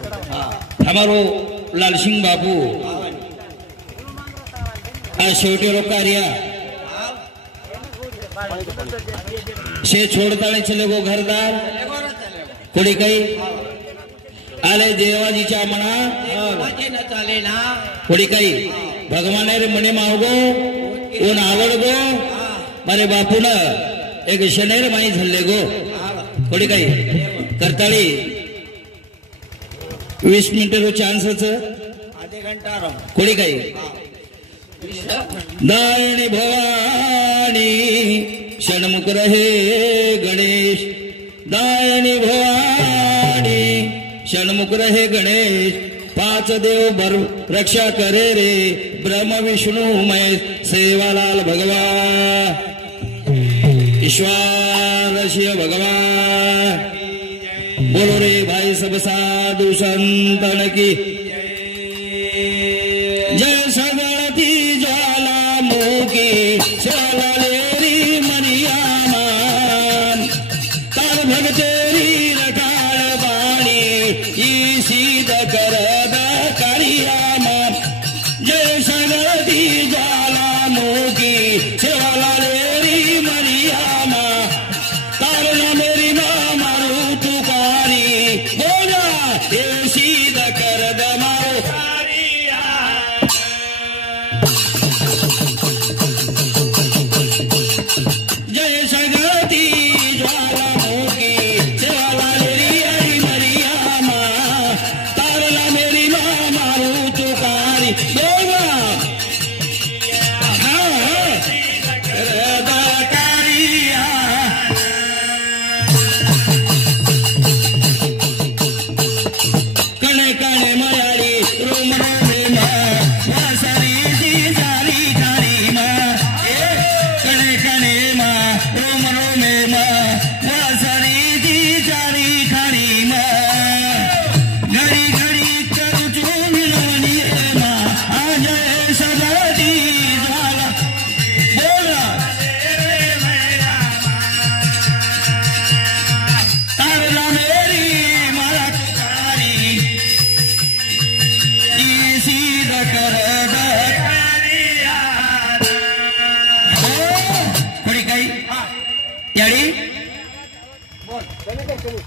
हमारो लालसिंह बाबू आज शेवटी रोकारिया से छोड़ता नहीं चले गो घरदार कोणी काही आले देवाजीच्या मना कोणी काही भगवान रे मने मावगो ओन आवडगो मारे बापून एक शनेर माई झल्ले गो कोणी काही करताळी 20 मिनिट चान्सच आधे घंटा कोणी काही दायणी भवानी षणमुख रहे गणेश दायणी भवानी षणमुख रहे गणेश 5 देव बर रक्षा करे रे ब्रह्म विष्णु महेश सेवालाल भगवान ईश्वर शिव भगवान बोलो रे भाई सब साधु संतन की जय सगळती ज्वालामुखी ज्वालालेरी मनियामान तार भगतेरी रकाळ बाणी ईशीद करद करियामान जय सगळती ज्वालामुखी ज्वालालेरी मनियामा तार मेरी मा मारू तुकारी बोला ईशीद करद मारो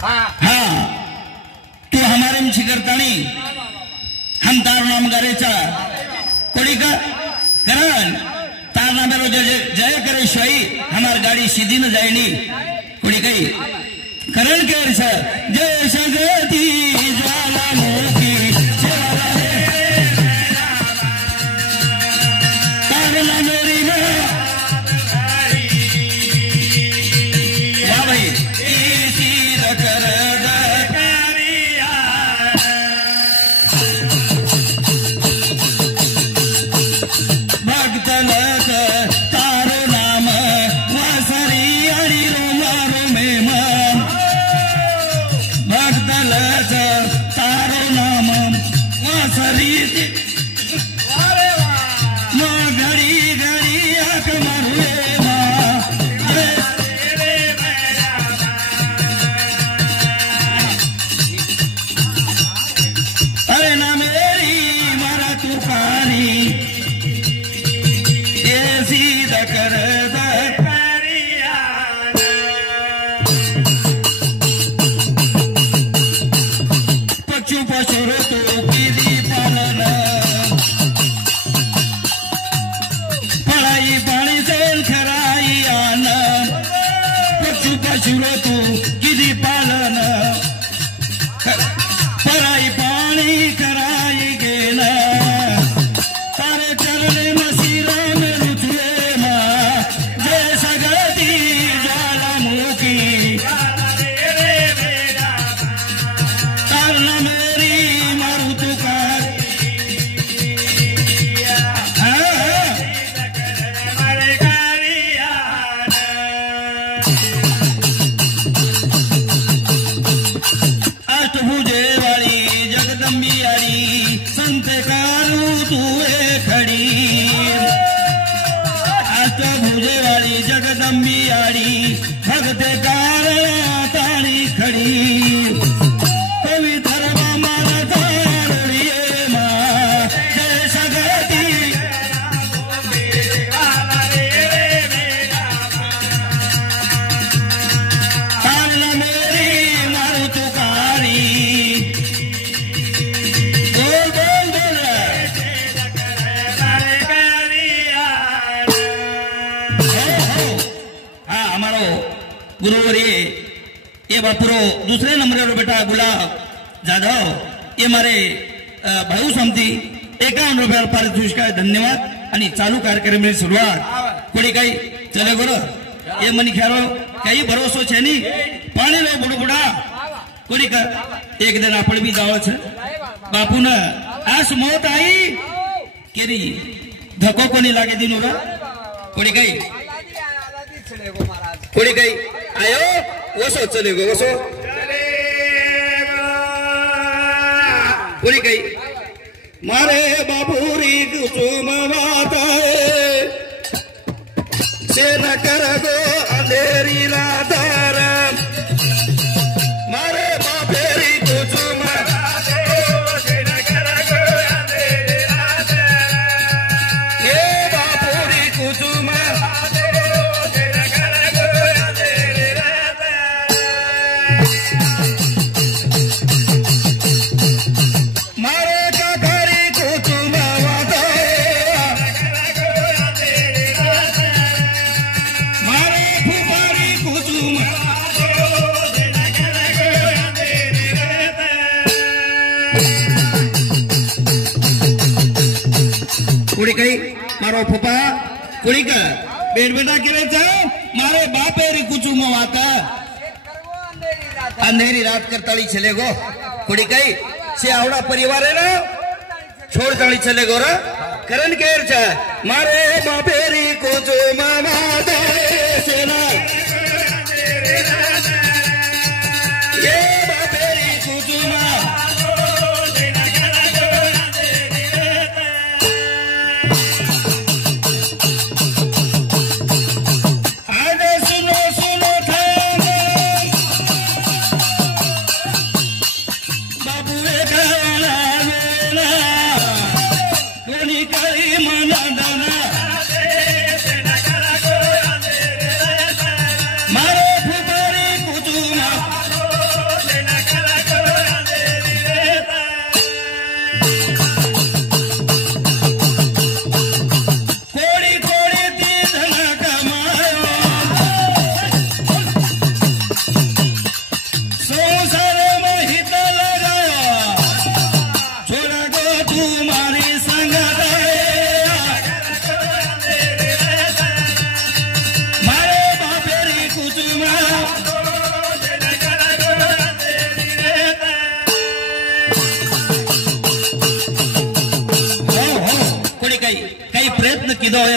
हाँ तू हमारे में शिकरतानी हम तार नाम गरेचा कोड़ी का करण तार नाम रो जय करे शोई हमार गाड़ी सीधी न जाएनी कोड़ी कही करण के सर जय सगती ज्वालामुखी तार नाम मेरी में भाई पराई पानी कराई गेला तारे चरणे मसीरा में रुचले माँ जय सगती ज्वालामुखी तारना मेरी मारू तुकार अष्टभुजे वाली जगदम्बी गुरुवर ये बापुरो दूसरे नंबर बेटा गुलाब जाधव ये मारे भाऊ समती 51 रुपया पारितोषिक आहे धन्यवाद आणि चालू कार्यक्रमाची सुरुवात कोणी काही चले गोर ये मनी ख्यारो काही भरोसो छे नी पाणी लो बुडबुडा कोणी का एक दिन आपण भी जावं छे बापून आस मौत आई केरी धक्को कोणी लागे दिनो रे कोणी काही आयो वसो चले गो वसो कोणी काही मारे बाबूरी कुसुम वाताए से न कर गो अंधेरी राधार मारे बाबेरी कुसुम से न कर गो अंधेरी राधार ये बाबूरी कुसुम से न कर गो अंधेरी राधार मारे काही मारो फुपा कुड़ी का बेट बेटा करे मारे बापे री कुचुम वाता अंधेरी रात करताली चले गो कुड़ी कई से आवड़ा परिवार है ना छोड़ ताली चले गो रा करण केर छ मारे बापे री कुचुम वाता से ना ये बापे री कुचुम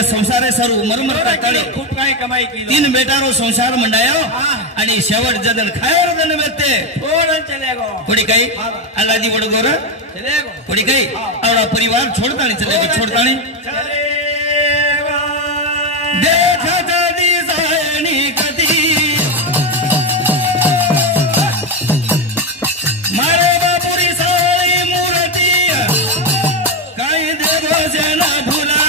संसारे सरू मरमर करताळी खूप काही कमाई केली 3 बेटारो संसार मंडायो आणि शेवट जदन खायर जन बेते थोडं चले गो कोडी काही अल्लादी वडगोर चले गो कोडी काही आवडा परिवार छोडताणी चले गो छोडताणी चले गो देखा जदी जायनी कधी मारे बापुरी साळी मूर्ती काय देव जना भुला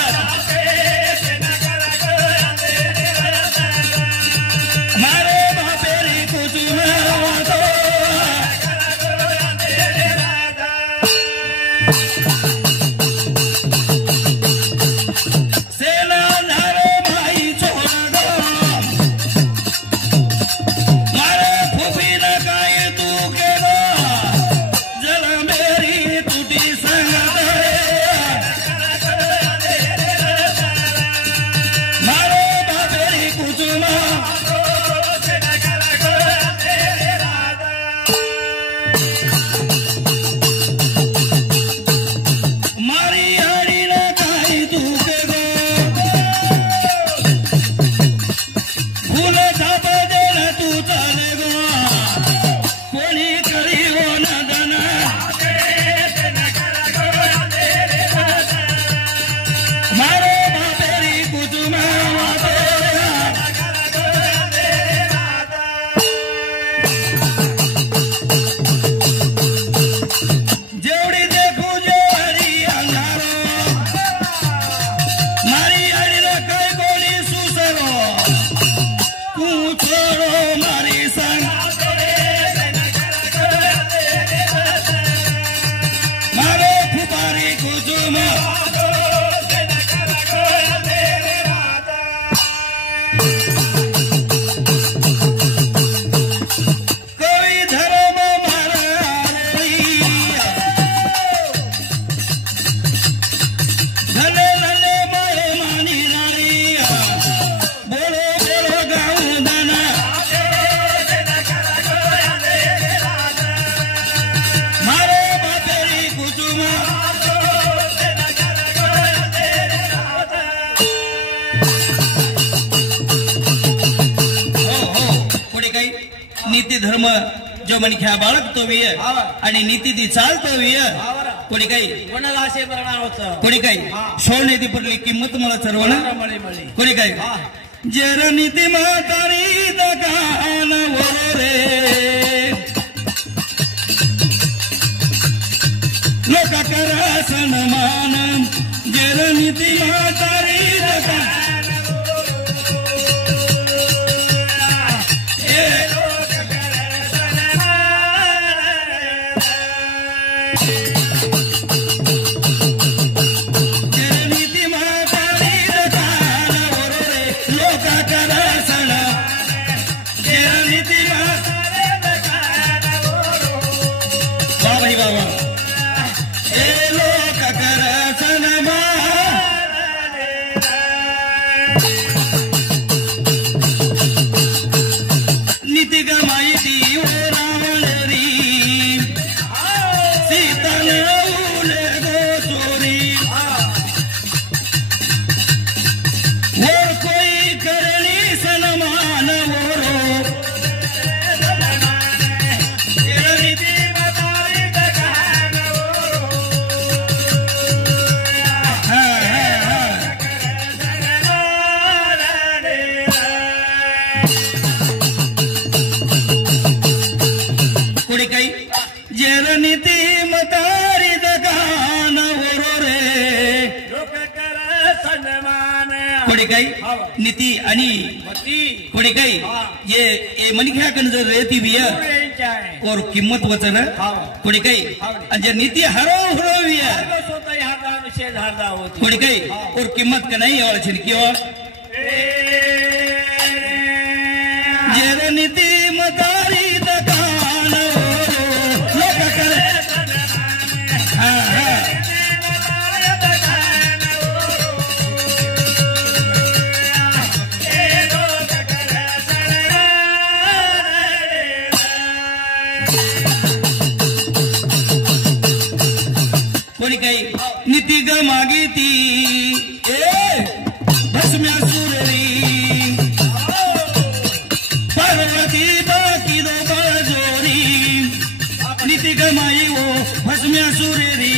धर्म जो मनख्या बाळगतो विय आणि नीती ती चालतो विय कोणी काही कोणाला असे मरण होतं कोणी काही सोडणे ती पडली किंमत मला सर्वण कोणी काही जर नीती म्हातारी दगान रे लोक करा सन्मान जर नीती म्हातारी दगान नीति आणि कोणी काही ये मनख्या कन जर रेती बिय और किंमत वचन कोणी काही आणि जर नीति हरो हरो बिय कोणी काही और किंमत का नाही और छिनकी और जर नीति मतारी दकान लोक करे नीति ग मागिती भस्म्यासुरी पार्वती बाकी दो बाजोरी नीति ग माई वो भस्म्यासुरी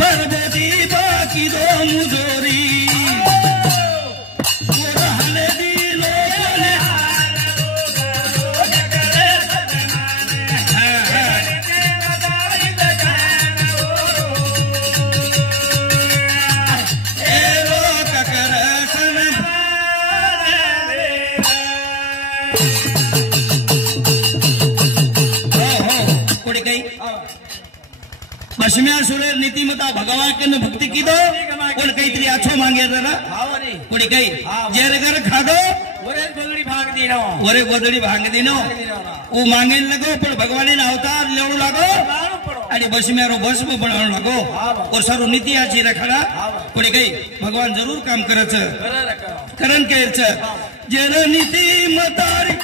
पार्वती बाकी दो मुजोरी भस्म्यासुरे नीतिमता भगवान के भक्ति की दो कोण काहीतरी आछो मांगे जरा कोणी काही जेर घर खादो वरे गोदड़ी भांग दिनो वो मांगे लगो पण भगवान ने अवतार लेवू लागो आणि भस्म्यारो भस्म बनावू लागो और सारो नीति आची रखड़ा कोणी काही भगवान जरूर काम करच करण केच जेर नीति मतारी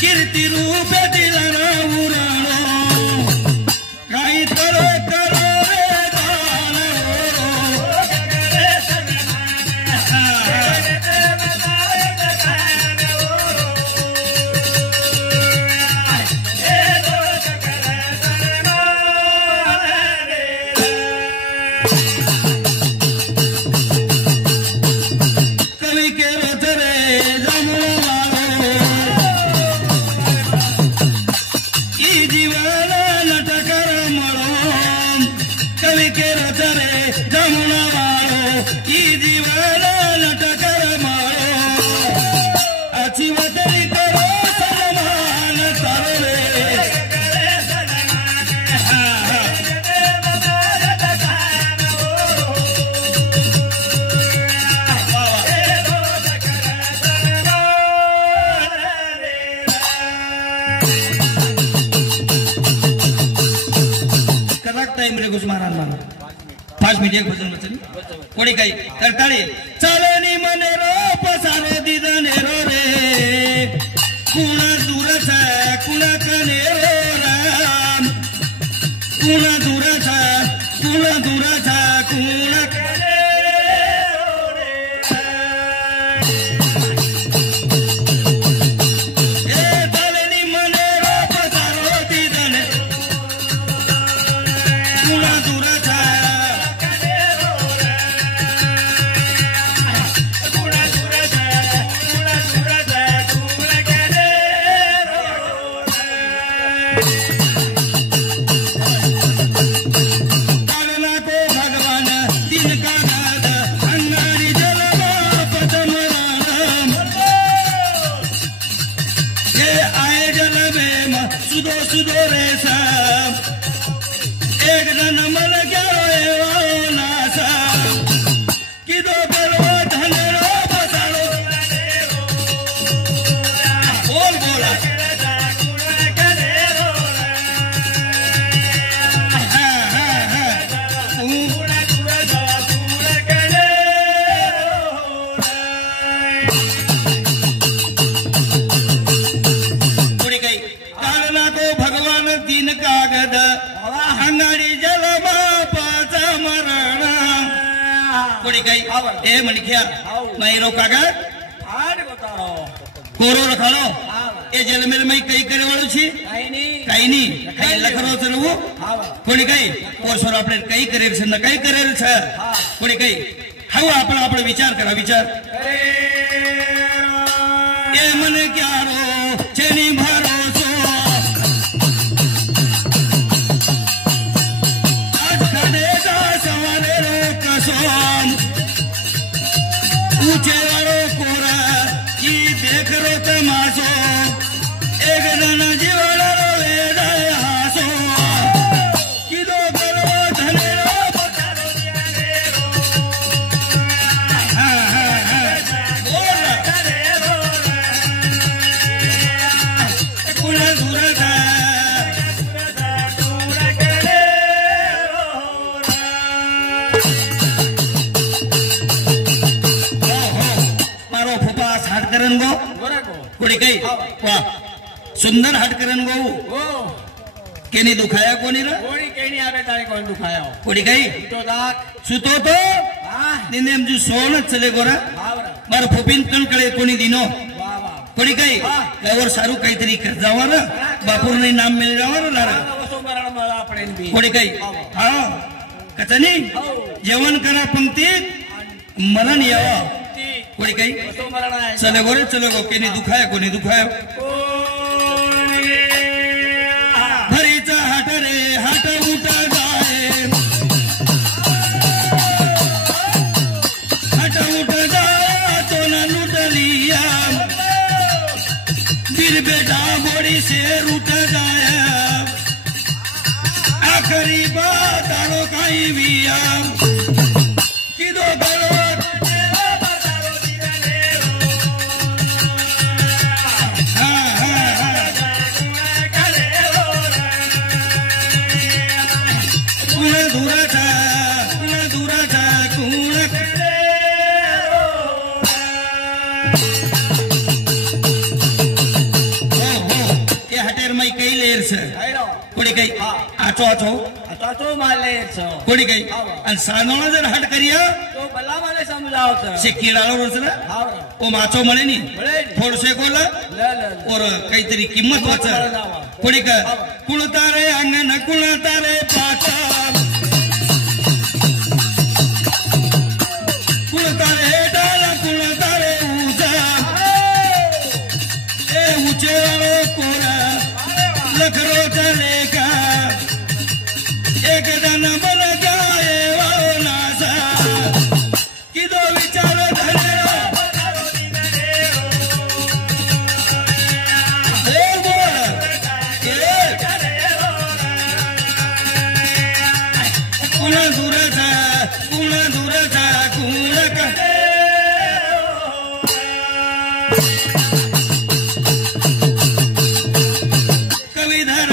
कीर्ति रूप दिलना उराणो काही करो करो रे कवि के रोचरे कवि के रचरे जमुना वालो ई जीवन लटकर मारो अच्छी वतरी करो सलमान तरोरे करेक्ट टाइम रे गुजमारान मानो 5 मिनिट एक भजन वचन कोणी काही करताळे चालनी मने रो पसारो दिदने रो रे कुणा दूरचा कुणा कने रो राम कुणा दूरचा कुणा कने रो रे ए चालनी मने रो पसारो दिदने कुणा दूरचा सुदो रे एक जन मन क्या नासा किदो बलवा धनरो बसालो बोल बोला कागद अंगाडी जलमा पाचा मरण कोणी काही ए म्हणख्या मैरो कागद कोरो रखालो ए जलमेल मई कई करे वाळो छी काही नाही लखरो चलवू कोणी काही पोरसोर आपले काही करेल छ न काही करेल छ कोणी काही हाऊ आपण विचार करा विचार ए मन क्या रो चेनी भरो ऊंचे वालो कोरा ये देख रो तमाशो एक जन जीवड़ा रो वेदा हासो किदो करो धनेरो बकारो दियाने रो बोला धनेरो कुणा दूरता दूर करे हटकरन गो कोणी काही वाह सुंदर हटकरन गो केनी दुखाया कोणी रे कोणी केनी आवे तारे कोण दुखाया कोणी काही तो दाख सुतो तो निने आमची सोन चले गोरा मार फोपिन कणकळे कोणी दिनो कोणी काही गावर सारू काहीतरी कर जावा ना बापूरने नाम मिल जावा ना नारा कोणी काही हा कचनी जेवण करा पंक्तीत मरण यावा कोणी काही चले गो केनी दुखाया भरीचा हाट रे हाट उठा जाए हाट उठ जाए तो न लुटलिया फिर बेटा बोड़ी से उठ जाए आखिरी बात आरो काई बिया किदो गलो कोणी काही आचो माले कोणी काही आणि सानोळा जर हट करिया तो बल्ला माले समजावत से किडालो रोचना ओ माचो मळे नी थोडसे कोला और काहीतरी किंमत वाच कोणी का कुळतारे अंगण कुळतारे पाचा कुळतारे डाला कुळतारे उजा ए ऊंचे वालो कोरा लखरो चले का एक जन बन जाए वो नासा किदो विचार धनेरो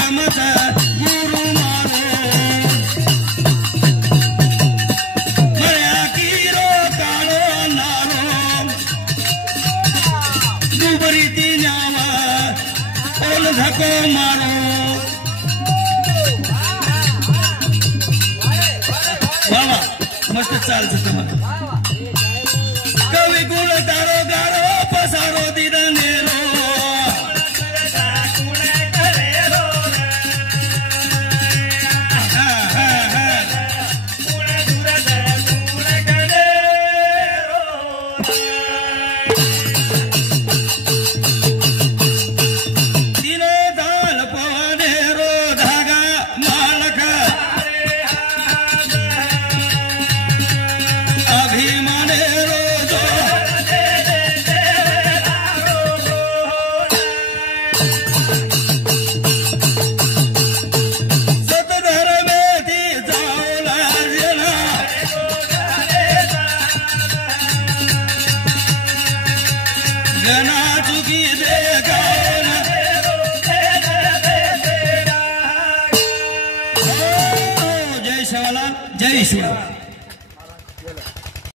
समज गुरु मारो मळ्या किरो काळो नारो दुबरीती न्यावा ओल झको मारो बाबा मस्त चालतं तुम्हाला कवी गुण दारो गारो पसारो दिन नेरो गना चुकी दे जय शिवलाल जय शिवलाल।